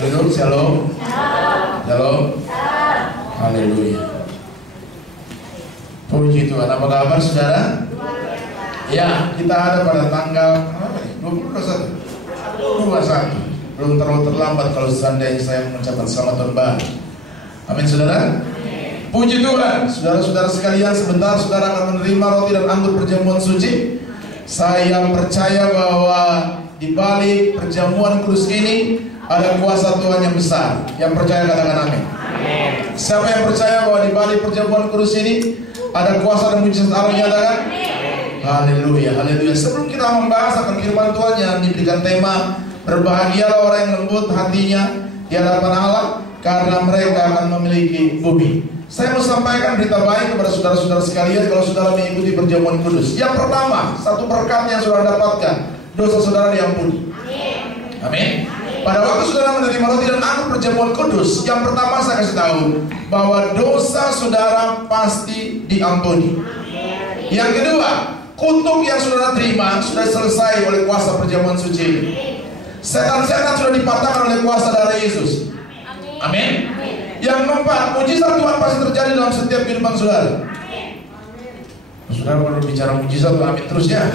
Haleluya, shalom. Shalom. Haleluya. Puji Tuhan. Apa kabar saudara? Ya, kita ada pada tanggal 21. Belum terlalu terlambat kalau seandainya saya mengucapkan selamat tahun baru. Amin saudara. Puji Tuhan. Saudara-saudara sekalian, sebentar saudara akan menerima roti dan anggur perjamuan suci. Saya percaya bahwa di balik perjamuan kudus ini ada kuasa Tuhan yang besar. Yang percaya katakan amin. Siapa yang percaya bahwa di balik perjamuan kudus ini ada kuasa dan mujizat Allah, nyatakan haleluya, haleluya. Sebelum kita membahas akan firman Tuhan yang diberikan tema berbahagialah orang yang lembut hatinya di hadapan Allah, karena mereka akan memiliki bumi. Saya mau sampaikan berita baik kepada saudara-saudara sekalian kalau saudara mengikuti perjamuan kudus. Yang pertama, satu berkat yang saudara dapatkan, dosa saudara diampuni. Amin. Pada waktu saudara menerima roti dan anggur perjamuan kudus, yang pertama saya kasih tahu bahwa dosa saudara pasti diampuni. Yang kedua, kutuk yang saudara terima sudah selesai oleh kuasa perjamuan suci ini. Setan-setan sudah dipatahkan oleh kuasa darah Yesus. Amin. Yang keempat, mujizat Tuhan pasti terjadi dalam setiap kehidupan saudara. Saudara perlu bicara mujizat, amin terus ya.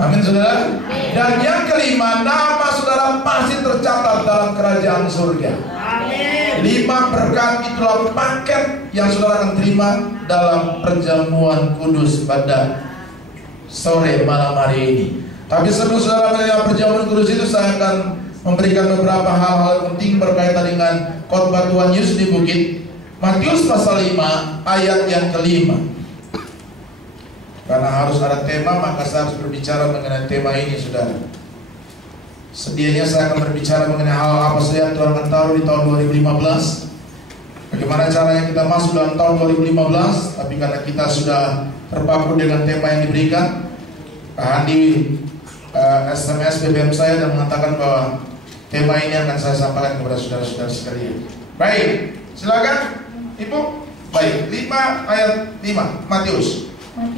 Amin saudara. Dan yang kelima, nama saudara pasti tercatat dalam kerajaan surga. Amin. 5 berkat itulah paket yang saudara akan terima dalam perjamuan kudus pada sore malam hari ini. Tapi sebelum saudara menerima perjamuan kudus itu, saya akan memberikan beberapa hal-hal penting berkaitan dengan khotbah Tuhan Yesus di bukit. Matius pasal 5 ayat yang kelima. Karena harus ada tema, maka saya harus berbicara mengenai tema ini saudara. Sedianya saya akan berbicara mengenai hal apa saja Tuhan akan taruh di tahun 2015. Bagaimana caranya kita masuk dalam tahun 2015. Tapi karena kita sudah terpaku dengan tema yang diberikan, Pak Handi SMS BBM saya dan mengatakan bahwa tema ini akan saya sampaikan kepada saudara-saudara sekalian. Baik, silakan Ibu. Baik, 5 ayat 5 Matius 5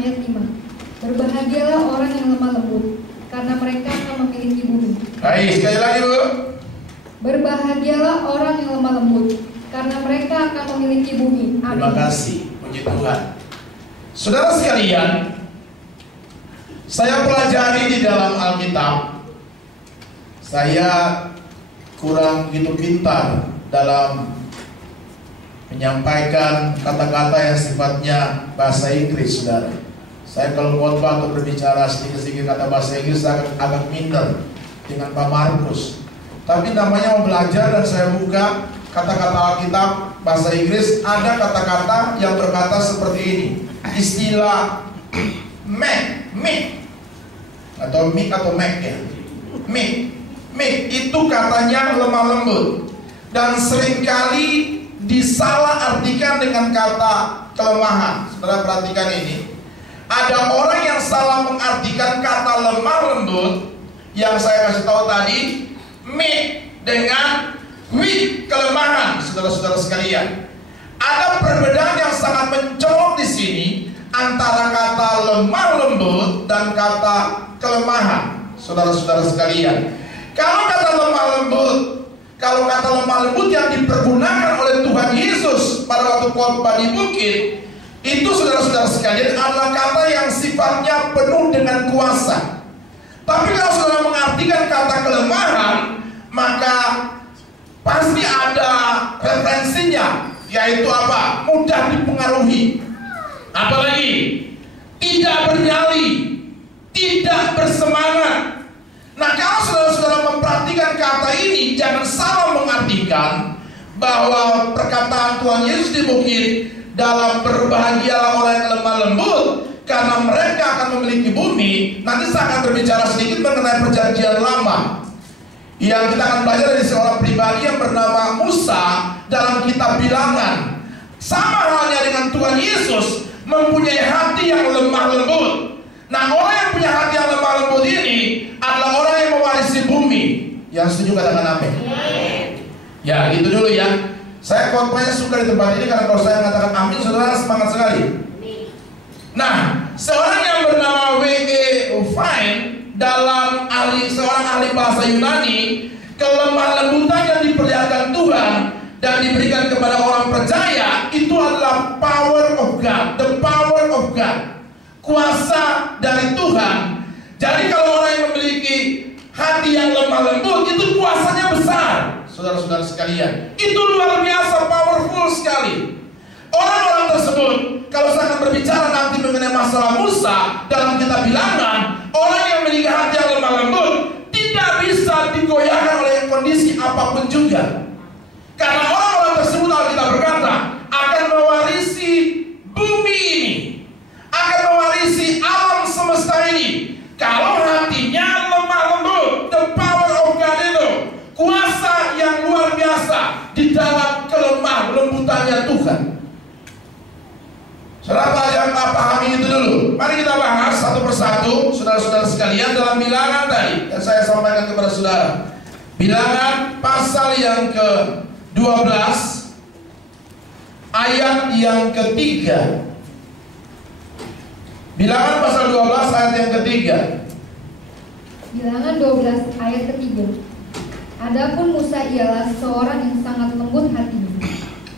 ayat 5. Berbahagialah orang yang lemah lembut, karena mereka akan memiliki bumi. Baik, sekali lagi Bu. Berbahagialah orang yang lemah lembut, karena mereka akan memiliki bumi. Amin. Terima kasih, puji Tuhan. Saudara sekalian, saya pelajari di dalam Alkitab. Saya kurang begitu pintar dalam menyampaikan kata-kata yang sifatnya bahasa Inggris, saudara. Saya kalau khotbah atau berbicara sedikit-sedikit kata bahasa Inggris agak minder dengan Pak Markus. Tapi namanya mau belajar dan saya buka kata-kata Alkitab bahasa Inggris, ada kata-kata yang berkata seperti ini. Istilah make atau mik atau make ya. Make itu katanya lemah lembut dan seringkali disalahartikan dengan kata kelemahan. Saudara perhatikan ini. Ada orang yang salah mengartikan kata lemah lembut yang saya kasih tahu tadi, make dengan weak, kelemahan. Saudara-saudara sekalian, ada perbedaan yang sangat mencolok di sini antara kata lemah lembut dan kata kelemahan. Saudara-saudara sekalian, kalau kata lemah lembut yang dipergunakan oleh Tuhan Yesus pada waktu khotbah di bukit, itu saudara-saudara sekalian adalah kata yang sifatnya penuh dengan kuasa. Tapi kalau saudara mengartikan kata kelemahan, maka pasti ada referensinya, yaitu apa? Mudah dipengaruhi. Apalagi tidak bernyali, tidak bersemangat. Nah, kalau saudara-saudara memperhatikan kata ini, jangan salah mengartikan bahwa perkataan Tuhan Yesus di bukit dalam berbahagialah orang yang lemah lembut karena mereka akan memiliki bumi. Nanti saya akan berbicara sedikit mengenai perjanjian lama yang kita akan belajar dari seorang pribadi yang bernama Musa dalam kitab Bilangan. Sama halnya dengan Tuhan Yesus mempunyai hati yang lemah lembut. Nah, orang yang punya hati yang lemah lembut ini adalah orang yang mewarisi bumi. Yang setuju katakan amin. Ya, itu dulu ya. Saya khotbahnya suka di tempat ini karena kalau saya mengatakan amin, saudara semangat sekali. Nah, seorang yang bernama W.E. Fine dalam seorang ahli bahasa Yunani, Kelemah lembutan yang diperlihatkan Tuhan dan diberikan kepada orang percaya itu adalah power of God, the power of God, kuasa dari Tuhan. Jadi kalau orang yang memiliki hati yang lemah lembut itu kuasanya besar, saudara-saudara sekalian. Itu luar biasa, powerful sekali. Orang-orang tersebut, kalau saya akan berbicara nanti mengenai masalah Musa dalam kitab Bilangan, orang yang memiliki hati yang lemah lembut tidak bisa digoyahkan oleh kondisi apapun juga. Karena orang-orang tersebut, Alkitab berkata, akan mewarisi bumi ini, akan mewarisi alam semesta ini. Kalau hatinya lemah lembut, the power of God itu, kuasa yang luar biasa di dalam kelemah lembutannya Tuhan. Saudara yang pahami itu dulu. Mari kita bahas satu persatu, saudara-saudara sekalian, dalam Bilangan tadi yang saya sampaikan kepada saudara. Bilangan pasal yang ke-12 ayat yang ketiga. Bilangan pasal 12 ayat yang ketiga. Bilangan 12 ayat ketiga. Adapun Musa ialah seorang yang sangat lembut hatinya,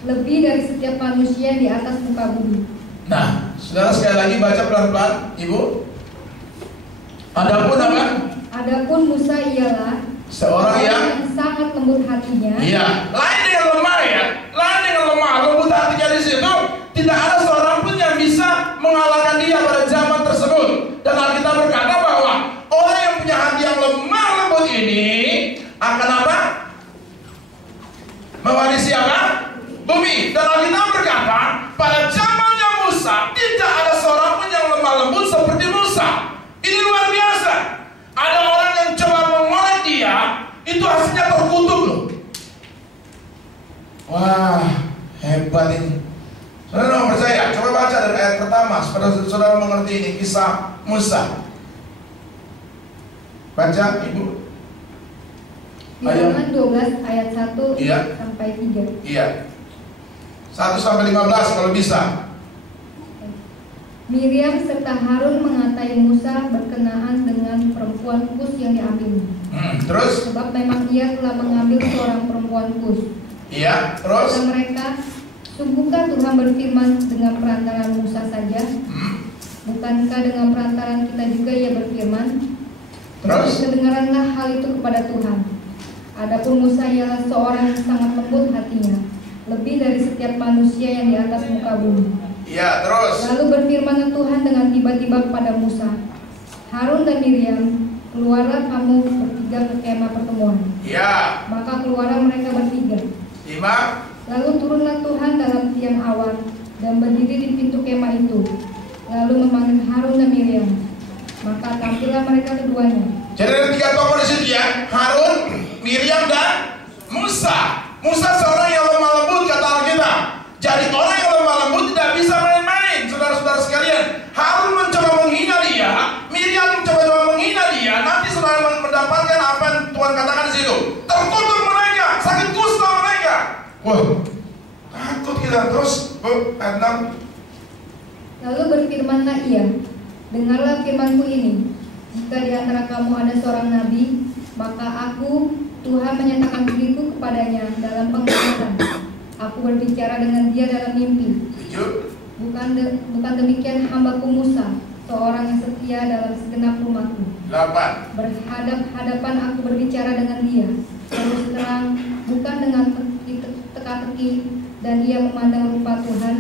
lebih dari setiap manusia di atas muka bumi. Nah, saudara sekali lagi baca pelan-pelan, Ibu. Adapun apa? Adapun Musa ialah seorang yang sangat lembut hatinya. Iya, lain dengan lemah ya. Lain dengan lemah, lembut hatinya di situ tidak ada seorang pun yang bisa mengalahkan dia pada zaman tersebut. Dan Alkitab berkata bahwa orang yang punya hati yang lemah lembut ini akan apa? Mewarisi apa? Bumi. Dan Alkitab berkata pada zamannya Musa tidak ada seorang pun yang lemah lembut seperti Musa. Ini luar biasa. Ada orang yang coba mengoleh dia, itu hasilnya terkutuk loh. Wah, hebat ini. Saudara mau percaya? Coba baca dari ayat pertama supaya saudara mengerti ini kisah Musa. Baca, Ibu. Bilangan 12 ayat 1 Iya. sampai 3. Iya. 1 sampai 15 kalau bisa. Miriam serta Harun mengatai Musa berkenaan dengan perempuan Kus yang diambilnya. Terus? Sebab memang ia telah mengambil seorang perempuan Kus. Iya, terus? Kata mereka, sungguhkah Tuhan berfirman dengan perantaran Musa saja? Bukankah dengan perantaran kita juga ia berfirman? Terus? Kedengaranlah hal itu kepada Tuhan. Adapun Musa ialah seorang yang sangat lembut hatinya, lebih dari setiap manusia yang di atas muka bumi. Iya, terus? Lalu berfirmanlah Tuhan dengan tiba-tiba kepada Musa, Harun dan Miriam, keluarlah kamu bertiga ke kemah pertemuan. Iya. Maka keluarlah mereka bertiga. 5. Lalu turunlah Tuhan dalam tiang awan dan berdiri di pintu kemah itu. Lalu memanggil Harun dan Miriam. Maka tampillah mereka keduanya. Jadi ada 3 tokoh di situ ya, Harun, Miriam dan Musa. Musa seorang yang lemah lembut kata Alkitab. Jadi orang yang lemah lembut tidak bisa main-main, saudara-saudara sekalian. Harun mencoba menghina dia, Miriam mencoba menghina dia. Nanti saudara mendapatkan apa yang Tuhan katakan di situ. Terkutuk mereka, sakit kusta mereka. Wah, takut kita. Terus, ayat 6. Lalu berfirmanlah ia, dengarlah firmanku ini. Jika di antara kamu ada seorang nabi, maka aku, Tuhan menyatakan diriku kepadanya dalam penglihatan. Aku berbicara dengan dia dalam mimpi. Bukan demikian hambaku Musa, seorang yang setia dalam segenap rumahku. 8. Berhadap-hadapan aku berbicara dengan dia, terus terang, bukan dengan teka-teki, dan ia memandang rupa Tuhan.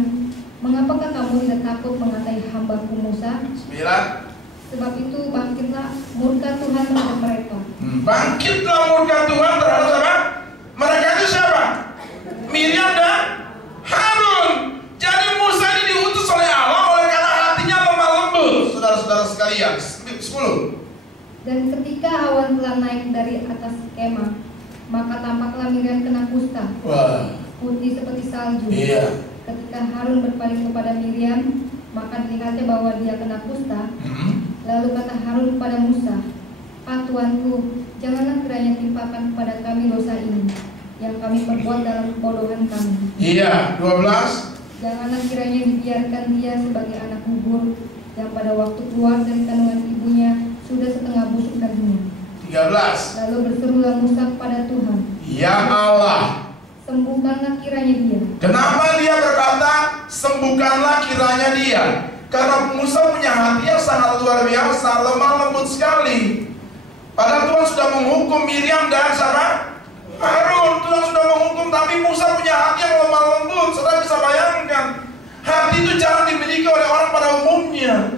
Mengapakah kamu tidak takut mengatai hambaku Musa? 9. Sebab itu bangkitlah murka Tuhan terhadap mereka. Bangkitlah murka Tuhan terhadap siapa? Mereka itu siapa? Miriam dan Harun. Jadi Musa ini diutus oleh Allah oleh karena hatinya lemah lembut. Saudara-saudara sekalian, 10. Dan ketika awan telah naik dari atas kemah, maka tampaklah Miriam kena kusta. Wah, Putih seperti salju. iya. Ketika Harun berpaling kepada Miriam, maka dilihatnya bahwa dia kena kusta. Lalu kata Harun kepada Musa, Tuanku, janganlah kiranya timpakan kepada kami dosa ini yang kami perbuat dalam kebodohan kami. Iya, 12. Janganlah kiranya dibiarkan dia sebagai anak gugur yang pada waktu keluar dari kandungan ibunya sudah setengah busuk dagingnya. 13. Lalu berserulah Musa kepada Tuhan, Ya Allah, sembuhkanlah kiranya dia. kenapa dia berkata sembuhkanlah kiranya dia? Karena Musa punya hati yang sangat luar biasa, lemah lembut sekali. Padahal Tuhan sudah menghukum Miriam dan Harun. Tuhan sudah menghukum, tapi Musa punya hati yang lemah lembut. Saudara bisa bayangkan, hati itu jarang dimiliki oleh orang pada umumnya.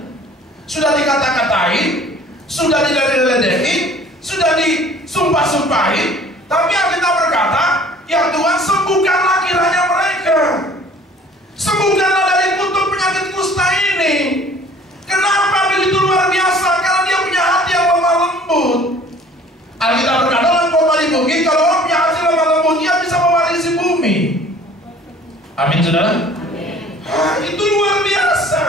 Sudah dikata-katain, sudah diledek-ledekin, sudah disumpah-sumpahin, tapi Alkitab berkata, ya Tuhan, sembuhkanlah kiranya mereka. Sembuhkanlah dari kutuk penyakit kusta ini. Kenapa begitu luar biasa? Karena dia punya hati yang lemah lembut. Alkitab berkata dalam khotbah di bukit, kalau orang punya hati lemah lembut, dia bisa mewarisi bumi. Amin, saudara? Amin. Itu luar biasa.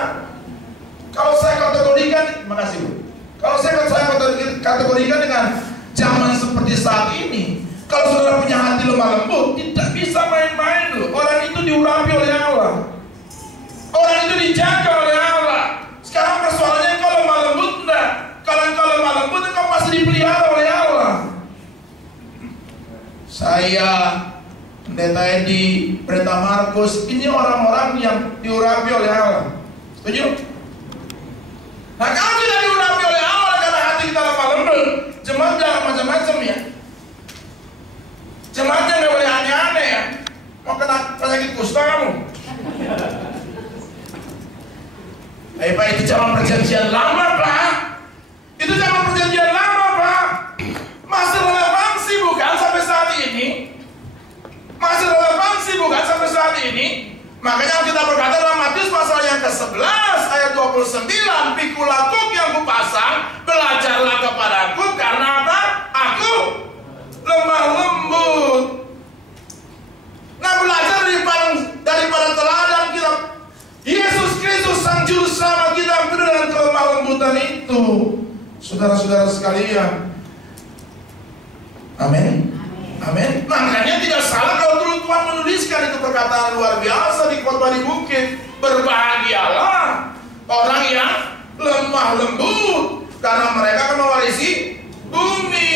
Kalau saya kategorikan, makasih Bu. Kalau saya kategorikan dengan zaman seperti saat ini, kalau saudara punya hati lemah lembut, tidak bisa main-main loh. Orang itu diurapi oleh Allah. Orang itu dijaga oleh Allah. Sekarang persoalannya kalau lemah lembut enggak. Kalau engkau lemah lembut, engkau pasti dipelihara oleh Allah. Saya, Pendeta Edi, Pendeta Markus, ini orang-orang yang diurapi oleh Allah. Setuju? Nah, kalau tidak diurapi oleh Allah karena hati kita lemah lembut, jemaat jangan macam-macam ya. Jemaatnya nggak boleh aneh-aneh ya. Mau kena penyakit kusta kamu? Pak, itu zaman perjanjian lama Pak. Itu zaman perjanjian lama Pak. Masih relevansi bukan sampai saat ini? Masih relevansi bukan sampai saat ini? Makanya kita berkata dalam Matius pasal yang ke-11 ayat 29, pikulah kuk yang kupasang, belajarlah kepadaku karena apa? Aku lemah lembut. Nah, belajar daripada teladan kita Yesus Kristus sang juru selamat kita dengan kelemah lembutan itu. Saudara-saudara sekalian, amin. Amin. Makanya tidak salah kalau dulu Tuhan menuliskan itu perkataan luar biasa di khotbah di bukit. Berbahagialah orang yang lemah lembut, karena mereka akan mewarisi bumi,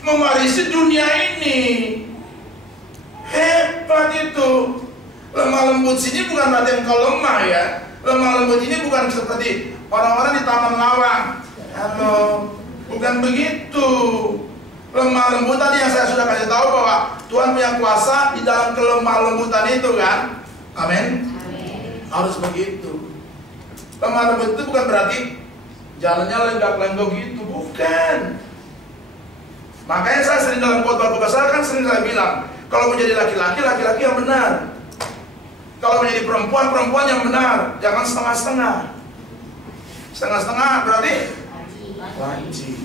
mewarisi dunia ini. Hebat itu. Lemah lembut sini bukan berarti engkau lemah ya. Lemah lembut ini bukan seperti orang-orang di Taman Lawang. Halo, bukan begitu. Lemah lembut tadi yang saya sudah kasih tahu bahwa Tuhan punya kuasa di dalam kelemah lembutan itu kan. Amin. Harus begitu. Lemah lembut itu bukan berarti jalannya lenggak-lenggok gitu, bukan. Makanya saya sering dalam khotbah besar kan sering saya bilang, kalau menjadi laki-laki, laki-laki yang benar. Kalau menjadi perempuan, perempuan yang benar. Jangan setengah-setengah. Setengah-setengah berarti wajib.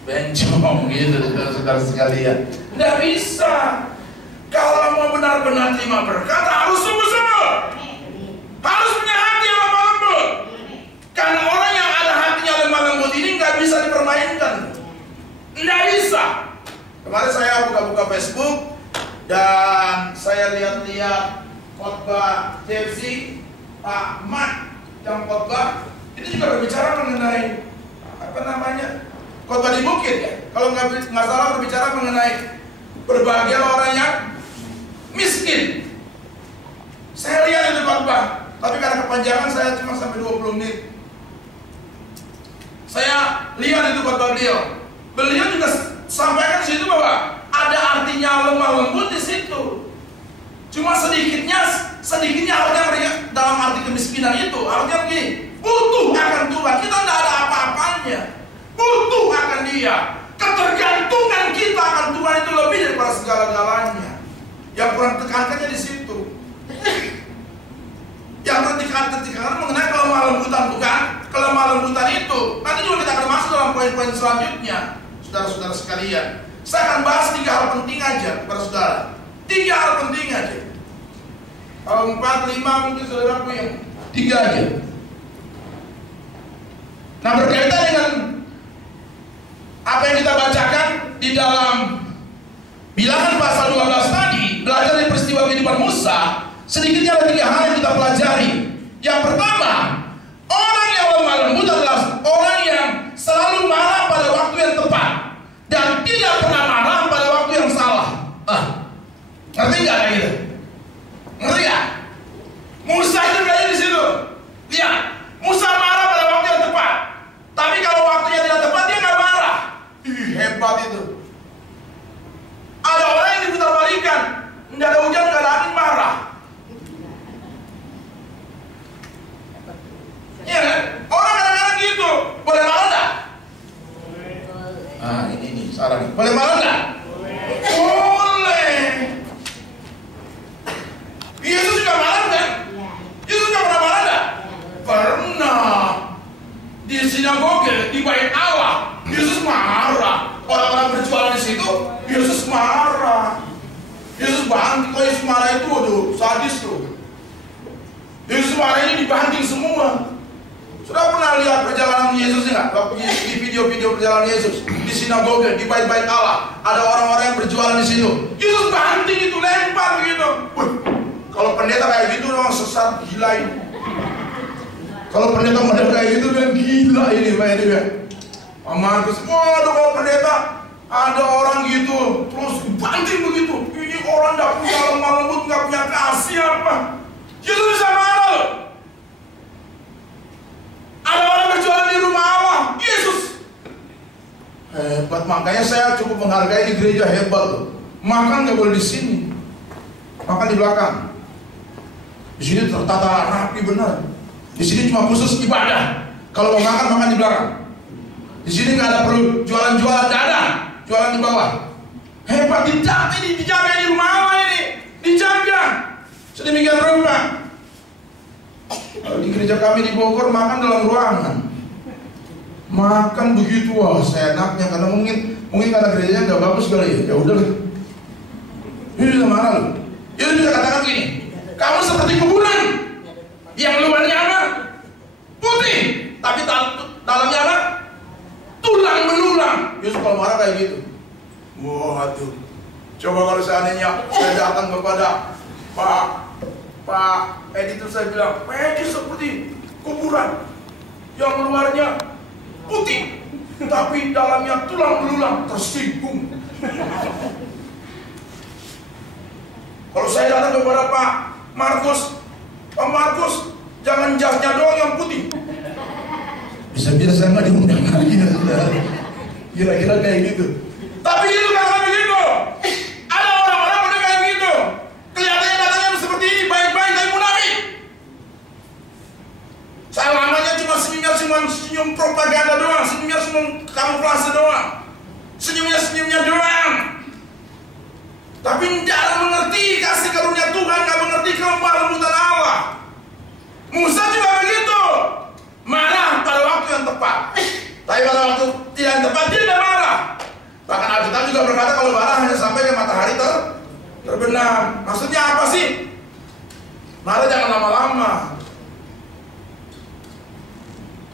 Bencong gitu, saudara sekalian. Tidak bisa. Kalau mau benar-benar terima berkat, harus sungguh-sungguh. Harus punya hati yang lemah lembut. Karena orang yang ada hatinya lemah lembut ini nggak bisa dipermainkan. Nggak bisa. Kemarin saya buka-buka Facebook dan saya lihat-lihat khotbah Chelsea, Pak Mat yang khotbah itu juga berbicara mengenai apa namanya, khotbah di bukit ya. Kalau nggak salah berbicara mengenai berbahagia orang yang miskin. Saya lihat itu khotbah, tapi karena kepanjangan saya cuma sampai 20 menit. Saya lihat itu khotbah beliau. Beliau juga sampaikan di situ bahwa ada artinya lemah lembut di situ. Cuma sedikitnya artinya mereka dalam arti kemiskinan itu artinya begini, butuh akan Tuhan. Kita tidak ada apa-apanya, butuh akan Dia. Ketergantungan kita akan Tuhan itu lebih daripada segala-galanya. Yang kurang tekankannya di situ. Yang kurang tekankan mengenai kelemah lembutan, bukan kelemah lembutan itu. Nanti juga kita akan masuk dalam poin-poin selanjutnya, saudara-saudara sekalian. Saya akan bahas 3 hal penting aja kepada saudara. 3 hal penting aja. Kalau 4, 5 mungkin saudara punya 3 aja. Nah, berkaitan dengan apa yang kita bacakan di dalam Bilangan pasal 12 tadi, belajar dari peristiwa kehidupan Musa, sedikitnya ada 3 hal yang kita pelajari. Yang pertama, orang yang lemah lembut adalah orang yang selalu marah pada waktu yang tepat. Boleh marah nggak? Boleh. Yesus juga marah kan? Yesus juga pernah marah nggak? Pernah. Di sinagoge, di bait Allah, Yesus marah. Orang-orang berjualan di situ, Yesus marah. Yesus banting. Kalau Yesus marah itu, aduh, sadis tuh. Yesus marah ini dibanting semua. Sudah pernah lihat perjalanan Yesus nggak? Waktu di video-video perjalanan Yesus di sinagoge, di bait-bait Allah, ada orang-orang yang berjualan di situ. Yesus banting itu, lempar begitu. Kalau pendeta kayak gitu, orang sesat, gila ini. Kalau pendeta model kayak gitu, kan gila ini, kayak dia. Markus, waduh, kalau pendeta ada orang gitu, terus banting begitu. Ini orang nggak punya lemah lembut, nggak punya kasih apa? Yesus bisa marah loh. Ada orang berjualan di rumah Allah, Yesus hebat. Makanya saya cukup menghargai di gereja, hebat loh. Makan nggak boleh di sini, makan di belakang. Di sini tertata rapi benar. Di sini cuma khusus ibadah. Kalau mau makan, makan di belakang. Di sini nggak ada perlu jualan-jualan, nggak ada. Jualan di bawah. Hebat, dijaga di rumah Allah ini, dijaga. Sedemikian rupa. Kalau di gereja kami di Bogor makan dalam ruangan, makan begitu, wah seenaknya, karena mungkin karena gerejanya nggak bagus kali ya. Ya udah, ini bisa marah loh. Dia bisa katakan gini, kamu seperti kuburan yang luarnya apa? Putih, tapi dalamnya apa? Tulang belulang. Yesus kalau marah kayak gitu, waduh. Coba kalau seandainya saya datang kepada Pak Edi, itu saya bilang, Pak Edi seperti kuburan yang luarnya putih, tapi dalamnya tulang belulang, tersinggung. Kalau saya datang kepada Pak Markus, jangan jasnya doang yang putih. Bisa saya nggak diundang lagi, kira-kira kayak gitu. Tapi itu kan begitu. Ada orang-orang udah kayak gitu. Kelihatannya datangnya seperti ini, baik-baik tapi munafik. Selamanya cuma senyum propaganda doang, senyumnya kamuflase doang, senyumnya doang. Tapi tidak mengerti kasih karunia Tuhan, nggak mengerti kelemah lembutan Allah. Musa juga begitu, marah pada waktu yang tepat. Tapi pada waktu tidak yang tepat dia tidak marah. Bahkan Alkitab juga berkata kalau marah hanya sampai ke matahari terbenam. Maksudnya apa sih? Marah jangan lama-lama.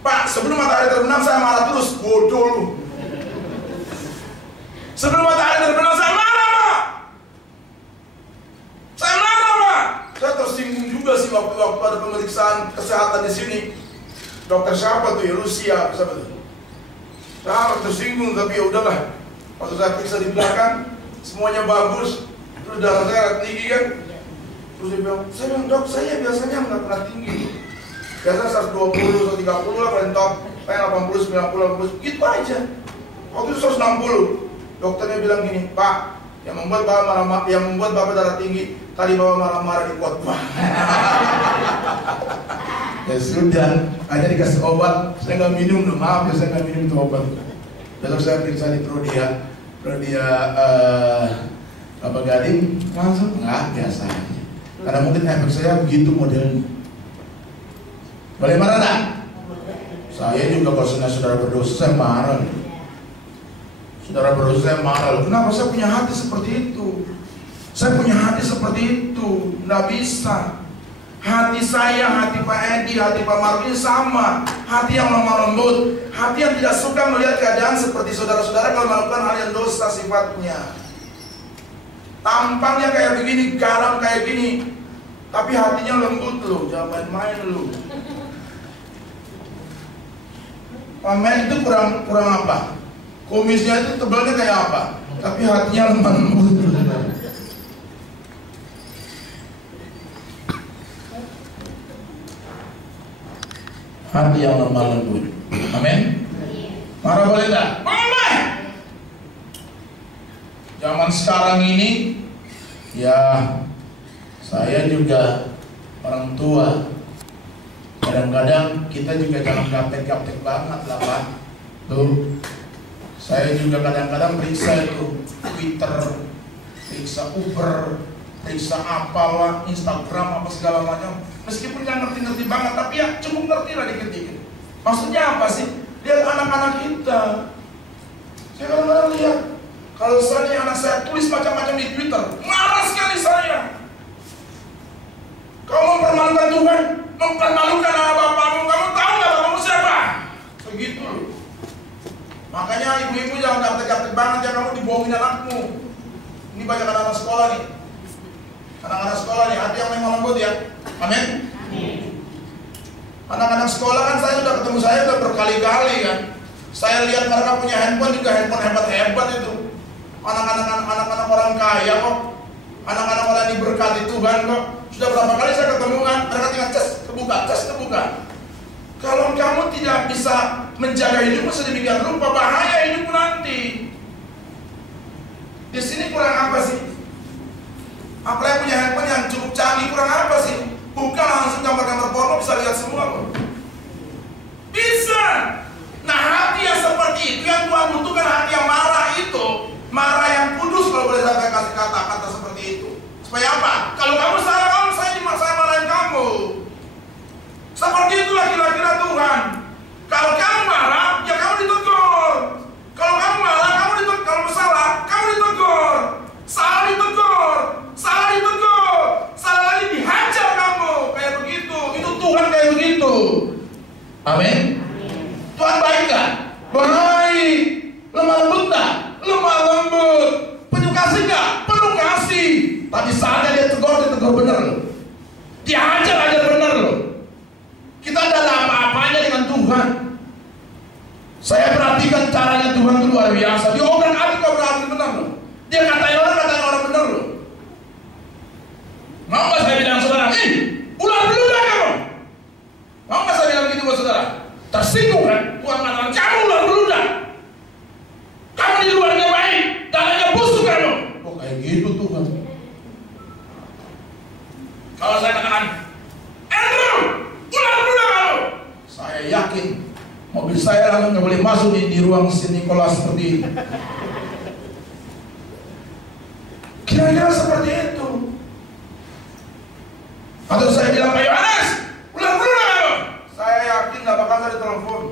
Pak, sebelum matahari terbenam saya marah terus, bodoh lu. Sebelum matahari terbenam saya marah, Pak. Saya marah, Pak. Saya tersinggung juga sih waktu ada pemeriksaan kesehatan di sini. Dokter siapa tuh ya? Rusia, siapa tuh? Saya tersinggung, tapi ya udahlah. Waktu saya periksa di belakang, semuanya bagus. Terus darah saya tinggi kan? Terus dia bilang, dok, saya biasanya nggak pernah tinggi. Biasanya 120, 130 lah paling top. Kayak 80, 90, 80, gitu aja. Waktu itu 160. Dokternya bilang gini, Pak, yang membuat Bapak darah tinggi, tadi Bapak marah-marah di khotbah. Ya sudah, hanya dikasih obat. Saya nggak minum, maaf ya, saya nggak minum itu obat. Besok saya periksa di Prodia apa Gading, langsung nggak biasa aja. Karena mungkin efek saya begitu modelnya. Boleh marah tak? Saya juga kalau saudara berdosa saya marah. Saudara berdosa saya marah. Kenapa saya punya hati seperti itu? Saya punya hati seperti itu, nggak bisa. Hati saya, hati Pak Edi, hati Pak Marvin sama. Hati yang lemah lembut, hati yang tidak suka melihat keadaan seperti saudara-saudara kalau melakukan hal yang dosa sifatnya. Tampangnya kayak begini, garam kayak gini, tapi hatinya lembut loh, jangan main-main loh. Pamen itu kurang apa? Kumisnya itu tebalnya kayak apa? Tapi hatinya lemah lembut. Hati yang lemah lembut. Amin. Marah boleh tak? Boleh. Zaman sekarang ini, ya saya juga orang tua. Kadang-kadang kita juga jangan gaptek-gaptek banget lah Pak. Tuh, Saya juga kadang-kadang periksa itu Twitter, periksa Uber, periksa apalah, Instagram, apa segala macam. Meskipun nggak ngerti-ngerti banget, tapi ya cukup ngerti lah dikit-dikit. Maksudnya apa sih? Lihat anak-anak kita. Saya kadang-kadang lihat, kalau misalnya anak saya tulis macam-macam di Twitter, marah sekali saya. Kau mempermalukan Tuhan, mempermalukan anak bapakmu, kamu tahu nggak bapakmu siapa? Begitu loh. Makanya ibu-ibu jangan gaptek-gaptek banget ya, kamu dibohongin anakmu. Ini banyak anak-anak sekolah nih. Anak-anak sekolah nih, hati yang memang lembut ya. Amin. Anak-anak sekolah kan saya udah berkali-kali kan. Saya lihat mereka punya handphone juga, handphone hebat-hebat itu. Anak-anak orang kaya kok. Anak-anak orang diberkati Tuhan kok. Sudah berapa kali saya ketemu kan, mereka tinggal cas kebuka. Kalau kamu tidak bisa menjaga hidupmu sedemikian rupa, bahaya hidupmu nanti. Di sini kurang apa sih? Apalagi punya handphone yang cukup canggih, kurang apa sih? Bukan langsung gambar-gambar porno bisa lihat semua kok. Bisa. Nah, hati yang seperti itu yang Tuhan butuhkan, hati yang marah itu, marah yang kudus kalau boleh saya kasih kata-kata seperti itu. Supaya apa? Kalau kamu salah, saya marahin kamu. Seperti itulah kira-kira Tuhan. Kalau kamu marah, ya kamu ditegur. Kalau kamu marah, kamu ditegur. Kalau salah, kamu ditegur. Salah ditegur. Salah lagi dihajar kamu. Kayak begitu. Itu Tuhan kayak begitu. Amin. Tuhan baik gak? Baik. Lemah lembut gak? Lemah lembut. Penuh kasih gak? Penuh kasih. Tapi saatnya dia tegur bener loh. Dia ajar bener loh. Kita tidak ada apa-apanya dengan Tuhan. Saya perhatikan caranya Tuhan itu luar biasa. Dia obrak-abrik benar loh. Dia katain orang benar loh. Mau nggak saya bilang saudara? Ular beludak kamu. Mau nggak saya bilang gitu buat saudara? Tersinggung kan? Tuhan mengatakan kamu ular beludak. Kamu di luarnya baik, dalamnya busuk kamu. Oh kayak gitu Tuhan. Kalau saya katakan, Andrew, ular beludak kamu. Saya yakin mobil saya langsung nggak boleh masuk di ruang Saint Nicholas seperti ini. Kira-kira seperti itu. Atau saya bilang, Pak Yohanes, ular beludak kamu. Saya yakin nggak bakal saya ditelepon.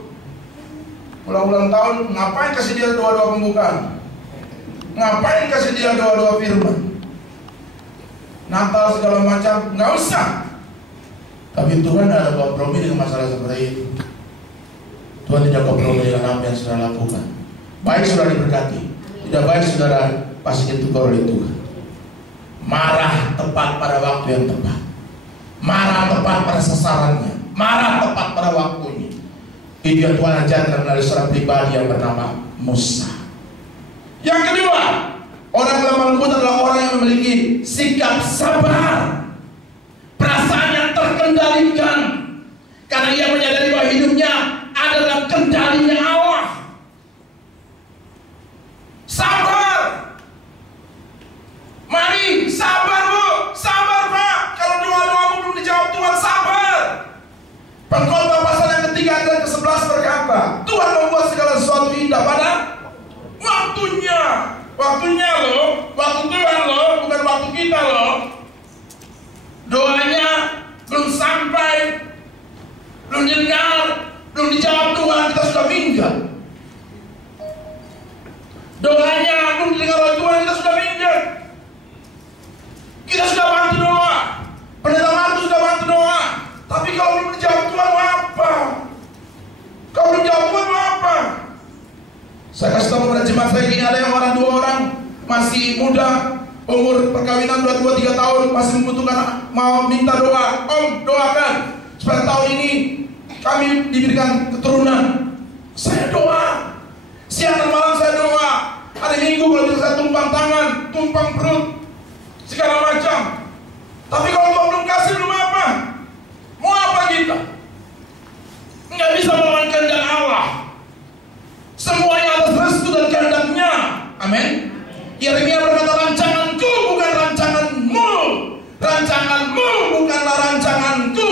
Ulang-ulang tahun, ngapain kasih dia doa-doa pembukaan? Ngapain kasih dia doa-doa firman? Natal segala macam, nggak usah. Tapi Tuhan ada kompromi dengan masalah seperti itu. Tuhan tidak kompromi dengan apa yang saudara lakukan. Baik saudara diberkati, tidak baik saudara pasti ditegur oleh Tuhan. Marah tepat pada waktu yang tepat. Marah tepat pada sasarannya. Marah tepat pada waktunya. Itu yang Tuhan ajarkan melalui seorang pribadi yang bernama Musa. Yang kedua, orang lemah lembut adalah orang yang memiliki sikap sabar, perasaan yang terkendalikan, karena ia menyadari bahwa hidupnya adalah kendalinya Allah. Sabar. Mari, sabar bu, sabar pak. Kalau doa-doamu belum dijawab Tuhan, sabar. Pengkhotbah pasal yang ketiga ayat ke-11 berkata, Tuhan membuat segala sesuatu indah pada waktunya. Waktunya loh, waktu Tuhan loh, bukan waktu kita loh. Doanya belum sampai, belum didengar, belum dijawab Tuhan, kita sudah minggat. Doanya belum didengar oleh Tuhan, kita sudah minggat. Kita sudah bantu doa, pendeta Markus sudah bantu doa, tapi kalau belum dijawab Tuhan mau apa? Kalau belum dijawab Tuhan mau apa? Saya kasih tahu pada jemaat saya gini, ada yang dua orang masih muda, umur perkawinan 2-3 tahun, masih membutuhkan, mau minta doa. Om, doakan supaya tahun ini kami diberikan keturunan. Saya doa, siang dan malam saya doa. Hari Minggu kalau bisa saya tumpang tangan, tumpang perut, segala macam. Tapi kalau Tuhan belum kasih, belum apa? Mau apa kita? Nggak bisa melawan kehendak Allah. Semuanya atas restu dan kehendaknya. Amin. Yeremia berkata, rancanganku bukan rancanganmu, rancanganmu bukanlah rancanganku.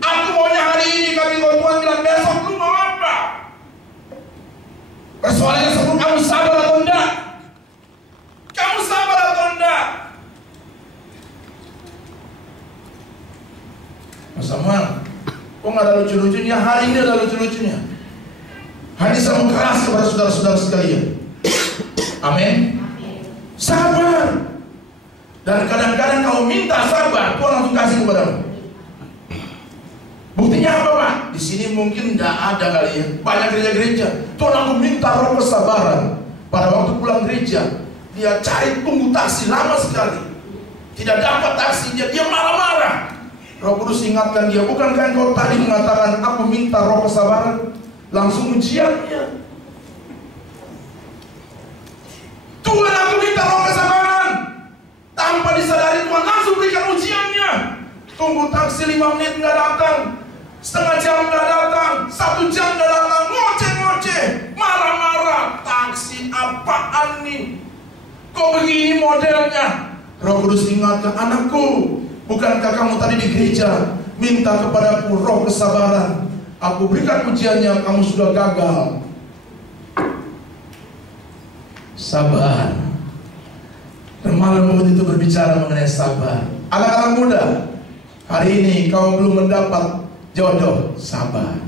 Aku maunya hari ini, tapi kalau Tuhan bilang besok, lu mau apa? Persoalannya sebelum kamu Samuel, kok nggak ada lucu-lucunya? Hari ini ada lucu-lucunya. Hari ini saya mau keras kepada saudara-saudara sekalian. Amin. Sabar. Dan kadang-kadang kau minta sabar, Tuhan langsung kasih kepadamu. Buktinya apa, Pak? Di sini mungkin tidak ada kali ya. Banyak gereja-gereja. Tuhan aku minta roh kesabaran. Pada waktu pulang gereja, dia cari tunggu taksi lama sekali. Tidak dapat taksinya, dia marah-marah. Roh Kudus ingatkan dia, bukankah engkau tadi mengatakan aku minta roh kesabaran? Langsung ujiannya. Tuhan aku minta roh kesabaran. Tanpa disadari Tuhan langsung berikan ujiannya. Tunggu taksi 5 menit nggak datang, setengah jam nggak datang, 1 jam nggak datang, ngoceh-ngoceh, marah-marah. Taksi apaan nih? Kok begini modelnya? Roh Kudus ingatkan, anakku, bukankah kamu tadi di gereja minta kepadaku roh kesabaran? Aku berikan ujiannya, kamu sudah gagal. Sabar. Remalan itu berbicara mengenai sabar. Anak-anak muda, hari ini kau belum mendapat jodoh, sabar.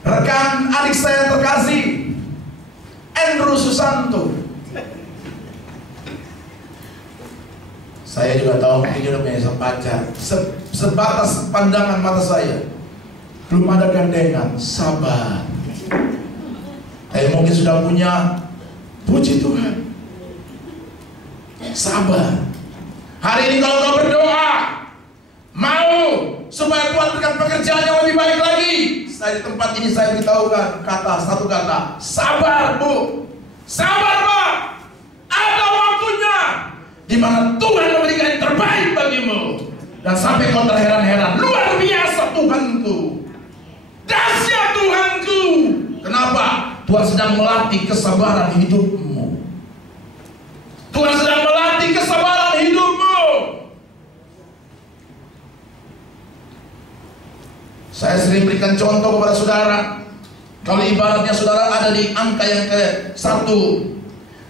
Rekan adik saya terkasih, Andrew Susanto. Saya juga tahu mungkin dia udah punya pacar. Sebatas pandangan mata saya, belum ada gandengan, sabar. Tapi mungkin sudah punya. Puji Tuhan. Sabar. Hari ini kalau kau berdoa, mau supaya Tuhan berikan pekerjaan yang lebih baik lagi, saya di tempat ini saya beritahukan satu kata, sabar, Bu. Sabar, Pak. Ada waktunya di mana Tuhan memberikan yang terbaik bagimu. Dan sampai kau terheran-heran, luar biasa Tuhanku, dahsyat Tuhanku. Kenapa? Tuhan sedang melatih kesabaran hidupmu. Tuhan sedang melatih kesabaran hidupmu. Saya sering berikan contoh kepada saudara. Kalau ibaratnya saudara ada di angka yang ke-1,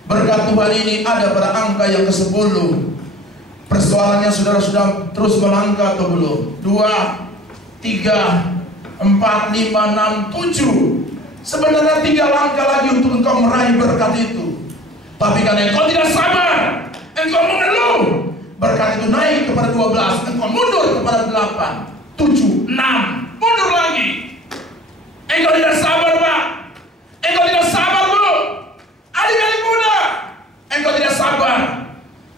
berkat Tuhan ini ada pada angka yang ke-10. Persoalannya saudara sudah terus melangkah atau belum? 2, 3, 4, 5, 6, 7. Sebenarnya 3 langkah lagi untuk engkau meraih berkat itu. Tapi karena engkau tidak sabar, engkau mengeluh, berkat itu naik kepada 12, engkau mundur kepada 8, 7, 6, mundur lagi. Engkau tidak sabar, Pak. Engkau tidak sabar, Bu. Adik-adik muda, engkau tidak sabar.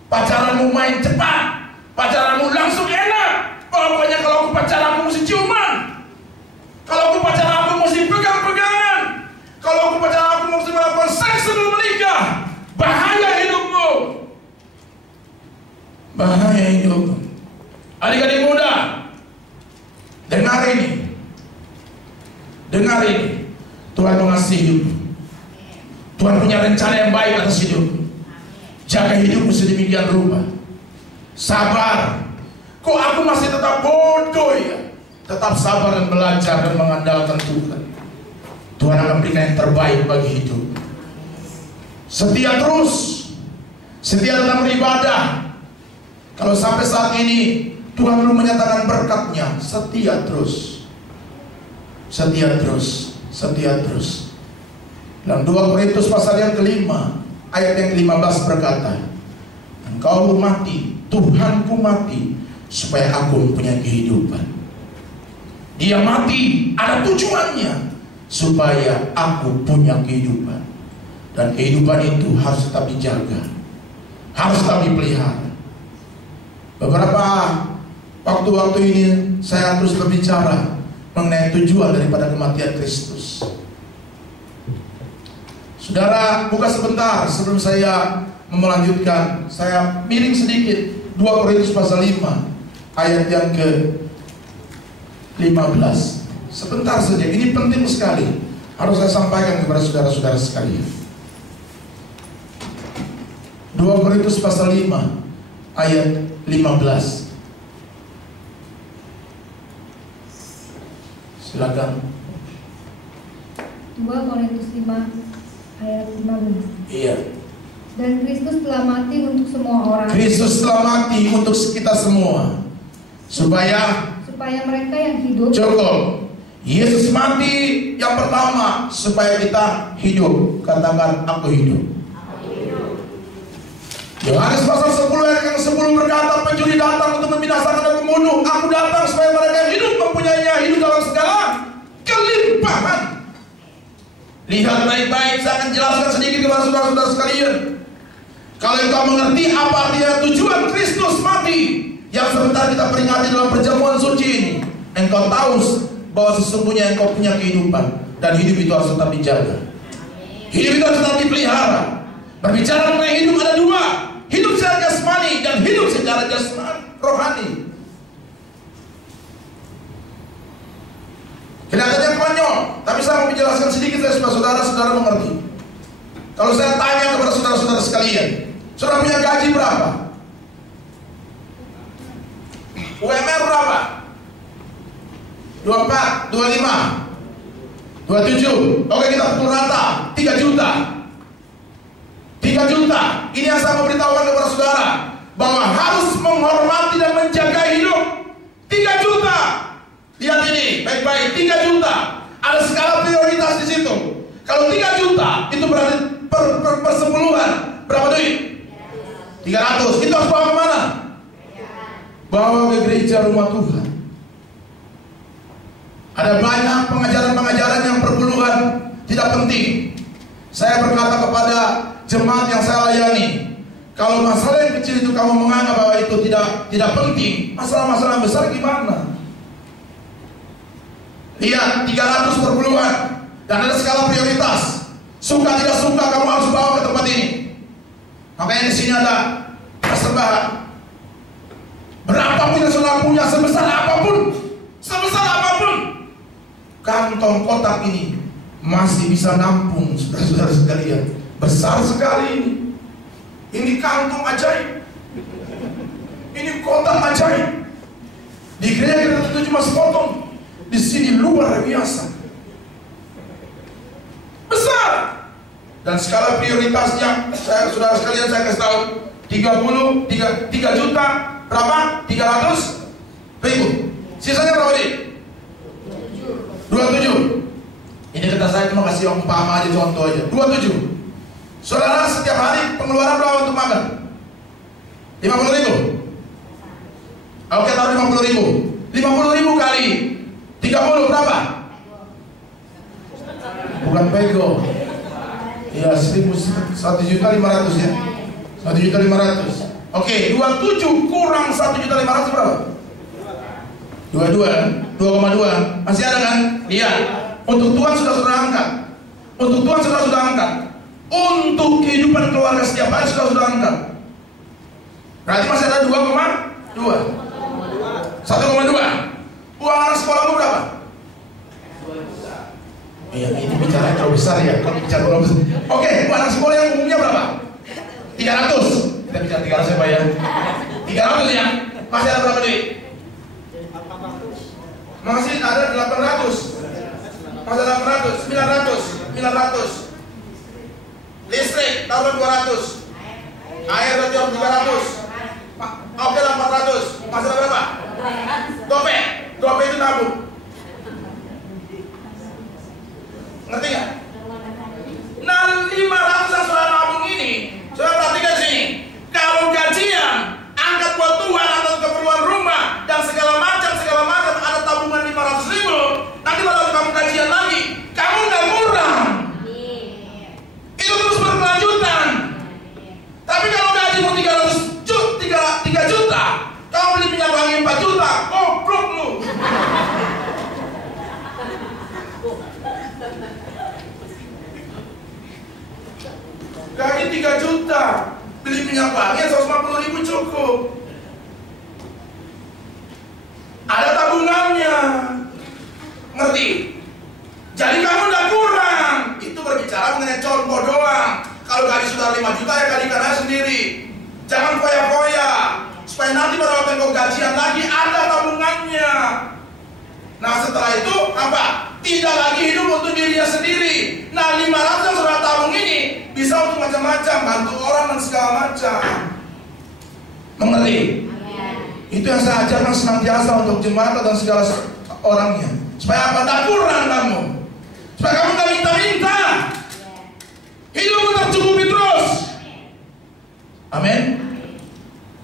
Pacaranmu main cepat, pacaranmu langsung enak. Pokoknya kalau aku pacaran aku mesti ciuman, kalau aku pacaran aku mesti pegang-pegangan, kalau aku pacaran aku mesti melakukan seks sebelum menikah. Bahaya hidupmu. Bahaya hidupmu. Adik-adik muda, dengar ini. Dengar ini. Tuhan mengasihi hidupmu. Tuhan punya rencana yang baik atas hidupmu. Jaga hidupmu sedemikian rupa. Sabar. Kok aku masih tetap bodoh ya? Tetap sabar dan belajar dan mengandalkan Tuhan. Tuhan akan berikan yang terbaik bagi hidup. Setia terus. Setia dalam beribadah. Kalau sampai saat ini Tuhan belum menyatakan berkatnya, setia terus. Setia terus. Setia terus. Dalam 2 Korintus pasal yang ke-5 ayat yang ke-15 berkata, engkau mati, Tuhanku mati, supaya aku mempunyai kehidupan. Dia mati ada tujuannya, supaya aku punya kehidupan. Dan kehidupan itu harus tetap dijaga, harus tetap dipelihara. Beberapa waktu-waktu ini saya terus berbicara mengenai tujuan daripada kematian Kristus. Saudara, buka sebentar sebelum saya melanjutkan. Saya miring sedikit 2 Korintus pasal 5 ayat yang ke-15. Sebentar saja, ini penting sekali, harus saya sampaikan kepada saudara-saudara sekalian. 2 Korintus pasal 5 ayat 15. Silakan. 2 Korintus 5 ayat 15. Iya. Dan Kristus telah mati untuk semua orang. Kristus telah mati untuk kita semua. Supaya mereka yang hidup. Cukup. Yesus mati yang pertama supaya kita hidup. Katakan, aku hidup. Yohanes pasal 10 ayat yang 10 berkata, pencuri datang untuk membinasakan dan membunuh. Aku datang supaya mereka hidup mempunyainya, hidup dalam segala kelimpahan. Lihat baik-baik, saya akan jelaskan sedikit kepada saudara-saudara sekalian. Kalau engkau mengerti apa artinya tujuan Kristus mati yang sebentar kita peringati dalam perjamuan suci ini, engkau tahu bahwa sesungguhnya engkau punya kehidupan, dan hidup itu harus tetap dijaga. Hidup itu harus tetap dipelihara. Berbicara mengenai hidup ada dua, hidup secara jasmani dan hidup secara rohani. Kelihatannya konyol, tapi saya mau menjelaskan sedikit supaya saudara-saudara mengerti. Kalau saya tanya kepada saudara-saudara sekalian, saudara punya gaji berapa? UMR berapa? 24, 25, 27. Oke, kita pukul rata 3 juta. 3 juta. Ini yang saya mau beritahukan kepada saudara, bahwa harus menghormati dan menjaga hidup. 3 juta. Lihat ini baik-baik, 3 juta. Ada skala prioritas di situ. Kalau 3 juta itu berarti per sepuluhan berapa duit? 300. Itu harus bawa kemana? Bawa ke gereja rumah Tuhan. Ada banyak pengajaran-pengajaran yang perpuluhan tidak penting. Saya berkata kepada jemaat yang saya layani, kalau masalah yang kecil itu kamu menganggap bahwa itu tidak penting, masalah-masalah besar gimana? Lihat, 300 perpuluhan dan ada skala prioritas. Suka tidak suka kamu harus bawa ke tempat ini. Makanya di sini ada persembahan. Berapapun yang saudara punya, sebesar apapun, kantong kotak ini masih bisa nampung saudara-saudara sekalian. Besar sekali ini. Ini kantong ajaib. Ini kotak ajaib. Di gereja kita itu cuma sepotong. Di sini luar biasa. Besar. Dan skala prioritasnya, saudara sekalian saya kasih tahu, 3 juta berapa? 300 ribu. Sisanya berapa nih? 27. Ini kata saya cuma kasih umpama aja, contoh aja. 27. Saudara setiap hari pengeluaran berapa untuk makan? 50 ribu. Oke, taruh 50 ribu. 50 ribu kali 30 berapa? Bukan pego. Ya, 1.500.000 ya. 1.500.000. Oke, 27 kurang 1.500.000 berapa? 2,2. Masih ada kan? Lihat. Untuk Tuhan sudah angkat. Untuk Tuhan sudah angkat. Untuk kehidupan keluarga setiap hari sudah angkat. Berarti masih ada 2,2. 1,2. Uang anak sekolahmu berapa? Iya, ini bicara terlalu besar ya. Kalau bicara terlalu besar. Oke, uang anak sekolah yang umumnya berapa? 300. Kita bicara 300 ya Pak ya. 300 ya. Masih ada berapa duit? Masih ada 800. Masih ada 800, 900. Listrik taruh 200. Air berarti 300. Oke lah 400. Masih ada berapa? Gope itu nabung. Ngerti nggak? Nah 500 yang sudah nabung ini, sudah perhatikan sini. Kalau gajian angkat buat Tuhan atau keperluan rumah dan segala macam ada tabungan 500 ribu. Nanti kalau kamu gajian lagi, kamu nggak kurang. Itu terus berkelanjutan. Tapi kalau gajimu 3 juta, kamu beli minyak wangi 4 juta, goblok lu. Gaji 3 juta, beli minyak wangi 150 ribu cukup. Ada tabungannya. Ngerti? Jadi kamu udah kurang. Itu berbicara mengenai contoh doang. Kalau gaji sudah 5 juta ya kalikan aja sendiri. Jangan foya-foya. Supaya nanti pada waktu kau gajian lagi ada tabungannya. Nah setelah itu apa? Tidak lagi hidup untuk dirinya sendiri. Nah 500 yang sudah tabung ini bisa untuk macam-macam, bantu orang dan segala macam. Mengerti? Itu yang saya ajarkan senantiasa untuk jemaat dan segala orangnya. Supaya apa? Tak kurang kamu. Supaya kamu gak minta-minta. Hidupmu tercukupi terus. Amin.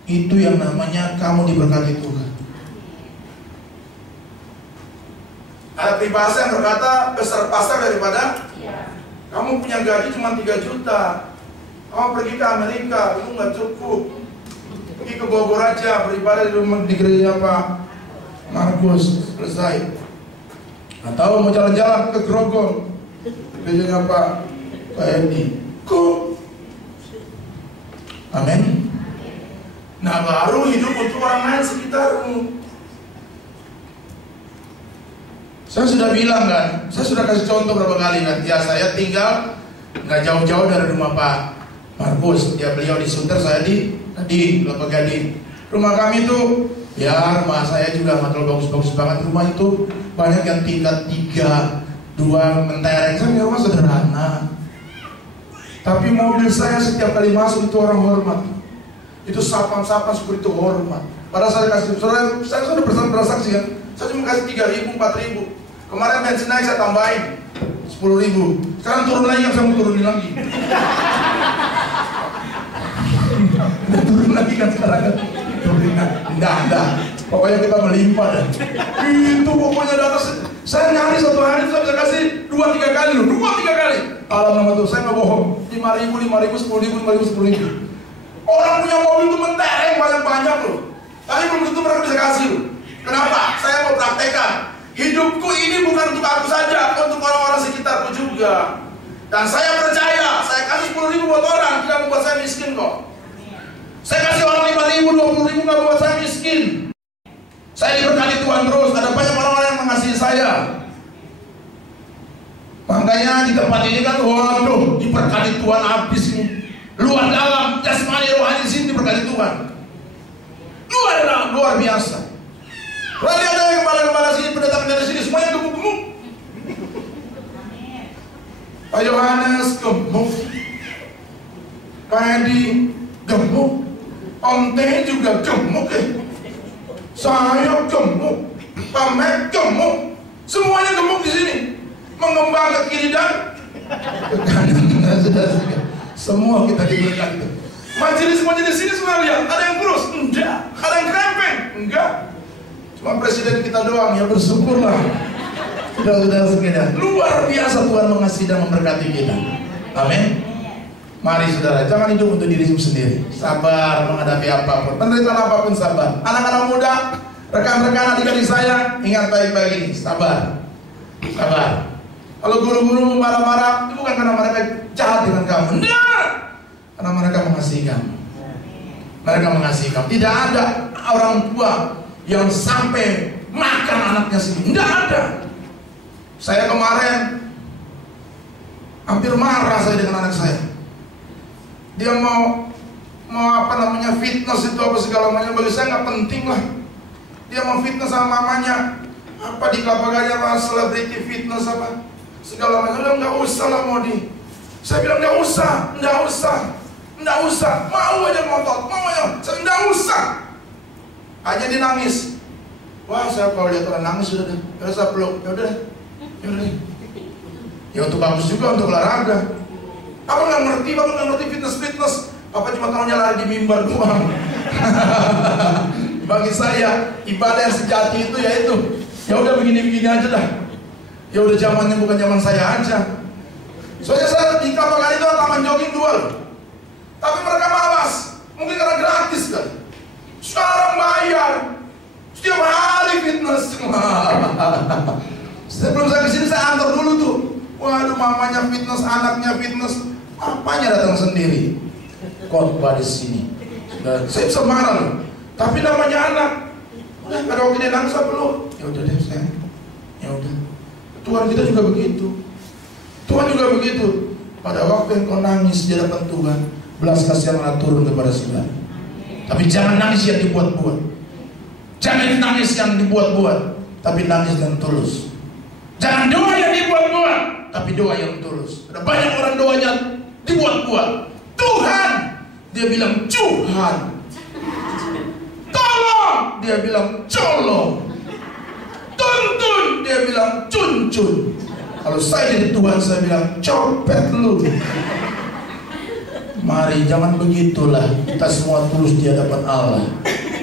Itu yang namanya kamu diberkati Tuhan. Ada peribahasa yang berkata besar pasar daripada kamu punya gaji cuma 3 juta. Kamu pergi ke Amerika, itu nggak cukup. Pergi ke Bogor aja, beribadah di rumah di gereja Pak Markus, selesai. Atau mau jalan-jalan ke Grogol, gereja Pak Edi. Kok? Amin. Nah baru hidup untuk orang lain sekitarmu. Saya sudah bilang kan, saya sudah kasih contoh berapa kali kan. Ya saya tinggal nggak jauh-jauh dari rumah Pak Markus. Ya beliau di Sunter, saya di Kelapa Gading. Rumah kami tuh, ya rumah saya juga nggak terlalu bagus-bagus banget. Rumah itu banyak yang tingkat 3, 2 mentereng. Saya punya rumah sederhana. Tapi mobil saya setiap kali masuk itu orang hormat. Itu sapam-sapam seperti itu hormat. Padahal saya kasih, saya sudah bersaksi kan. Saya cuma kasih 3.000, 4.000. Kemarin bensin naik saya tambahin 10.000. Sekarang turun lagi, yang saya mau turunin lagi. Turun lagi kan sekarang kan. Turunin lagi. Enggak. Pokoknya kita melimpah dah. Itu pokoknya di atas. Saya nyari satu hari saya bisa kasih 2-3 kali loh. 2-3 kali. Alam nama tuh, saya nggak bohong. 5.000, 10.000, 10.000. Orang punya mobil itu mentereng banyak-banyak loh. Tapi belum tentu mereka bisa kasih loh. Kenapa? Saya mau praktekkan. Hidupku ini bukan untuk aku saja, untuk orang-orang sekitarku juga. Dan saya percaya, saya kasih 10.000 buat orang, tidak membuat saya miskin kok. Saya kasih orang 5.000, 20.000, nggak membuat saya miskin. Saya diberkati Tuhan terus, ada banyak orang-orang yang mengasihi saya. Makanya di tempat ini kan, waduh, diberkati Tuhan habis ini. Luar dalam, jasmani, rohani di sini diberkati Tuhan. Luar biasa. Berarti ada yang kepala-kepala sini, pendatang dari sini, semuanya gemuk-gemuk. Pak Yohanes gemuk, Pak Edi gemuk, Om Teh juga gemuk saya gemuk, Pak Mek gemuk, semuanya gemuk di sini, mengembang ke kiri dan ke kanan. Semua kita diberkati. Majelis di sini semua lihat, ada yang kurus? Enggak. Ada yang krempeng? Enggak. Cuma presiden kita doang, ya bersyukurlah. Saudara sekalian, luar biasa Tuhan mengasihi dan memberkati kita. Amin. Mari saudara, jangan hidup untuk dirimu sendiri. Sabar menghadapi apapun, penderitaan apapun sabar. Anak-anak muda, rekan-rekan adik-adik saya, ingat baik-baik ini, sabar. Sabar. Kalau guru-guru marah-marah, itu bukan karena mereka jahat dengan kamu. Enggak. Karena mereka mengasihi kamu. Mereka mengasihi kamu. Tidak ada orang tua yang sampai makan anaknya sendiri. Tidak ada. Saya kemarin hampir marah saya dengan anak saya. Dia mau fitness itu apa segala macam, bagi saya nggak penting lah. Dia mau fitness sama mamanya, apa di Kelapa Gading apa selebriti fitness apa segala macam. Dia nggak usah lah Modi. Saya bilang nggak usah. Mau aja ngotot, mau aja. Saya nggak usah. Aja dia nangis. Wah, saya kalau lihat orang nangis sudah deh. Ya saya peluk, ya udah. Ya untuk bagus juga untuk olahraga. Aku nggak ngerti fitness. Papa cuma tahunya lari di mimbar doang. Bagi saya ibadah yang sejati itu yaitu ya udah begini aja dah. Ya udah zamannya bukan zaman saya aja. Soalnya saya di Kelapa Gading itu taman jogging 2 loh. Tapi mereka malas. Mungkin karena gratis kan. Sekarang bayar. Setiap hari fitness. Sebelum saya kesini saya antar dulu tuh. Waduh, mamanya fitness, anaknya fitness. Apanya datang sendiri? Khotbah di sini. Saya bisa marah loh. Tapi namanya anak. Udah pada waktu dia nangis apa lu? Ya udah deh sayang. Ya udah. Tuhan kita juga begitu. Tuhan juga begitu. Pada waktu yang kau nangis di hadapan Tuhan, belas kasihan Allah turun kepada saudara. Tapi jangan nangis yang dibuat-buat. Jangan nangis yang dibuat-buat, tapi nangis yang tulus. Jangan doa yang dibuat-buat, tapi doa yang tulus. Ada banyak orang doanya dibuat-buat. dia bilang Tuhan. Tolong, dia bilang colong. Tuntun, dia bilang cuncun. Kalau saya jadi Tuhan, saya bilang copet lu. Mari jangan begitulah. Kita semua tulus di hadapan Allah.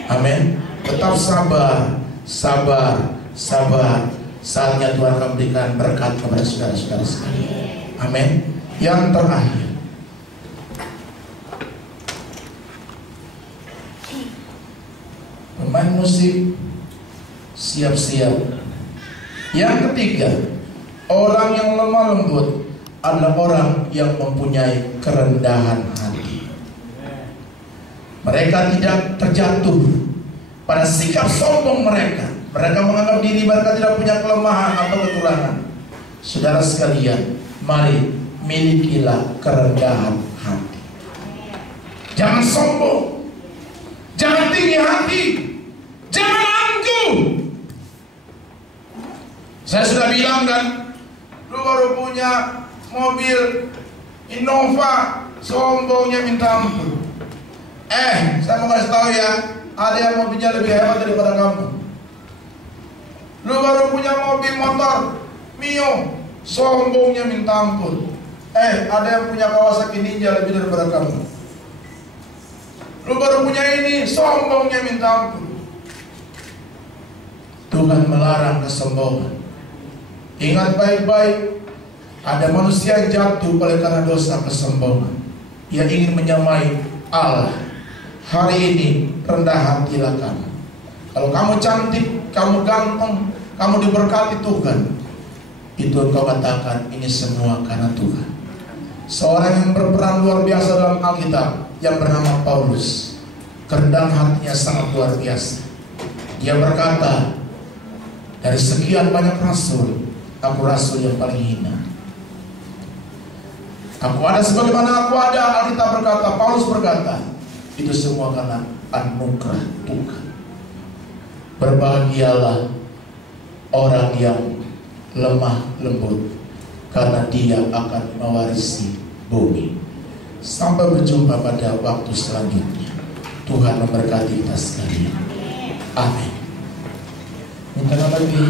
Amin. Tetap sabar, sabar, sabar. Saatnya Tuhan akan berikan berkat kepada saudara-saudara sekalian. Amin. Yang terakhir, pemain musik siap-siap. Yang ketiga, orang yang lemah lembut adalah orang yang mempunyai kerendahan hati. Mereka tidak terjatuh pada sikap sombong mereka. Mereka menganggap diri mereka tidak punya kelemahan atau kekurangan. Saudara sekalian, mari milikilah kerendahan hati. Jangan sombong, jangan tinggi hati, jangan angkuh. Saya sudah bilang kan, lu baru punya mobil Innova, sombongnya minta ampun. Saya mau kasih tahu ya, ada yang mobilnya lebih hebat daripada kamu. Lu baru punya mobil motor Mio, sombongnya minta ampun. Ada yang punya Kawasaki Ninja lebih daripada kamu. Lu baru punya ini, sombongnya minta ampun. Tuhan melarang kesombongan. Ingat baik-baik, ada manusia yang jatuh oleh karena dosa kesombongan. Ia ingin menyamai Allah. Hari ini rendah hatilah kamu. Kalau kamu cantik, kamu ganteng, kamu diberkati Tuhan, itu engkau katakan ini semua karena Tuhan. Seorang yang berperan luar biasa dalam Alkitab yang bernama Paulus, kerendahan hatinya sangat luar biasa. Dia berkata, dari sekian banyak rasul, aku rasul yang paling hina. Aku ada sebagaimana aku ada. Alkitab berkata, Paulus berkata, itu semua karena anugerah Tuhan. Berbahagialah orang yang lemah lembut, karena dia akan mewarisi bumi. Sampai berjumpa pada waktu selanjutnya. Tuhan memberkati kita sekalian. Amin. Minta lagi.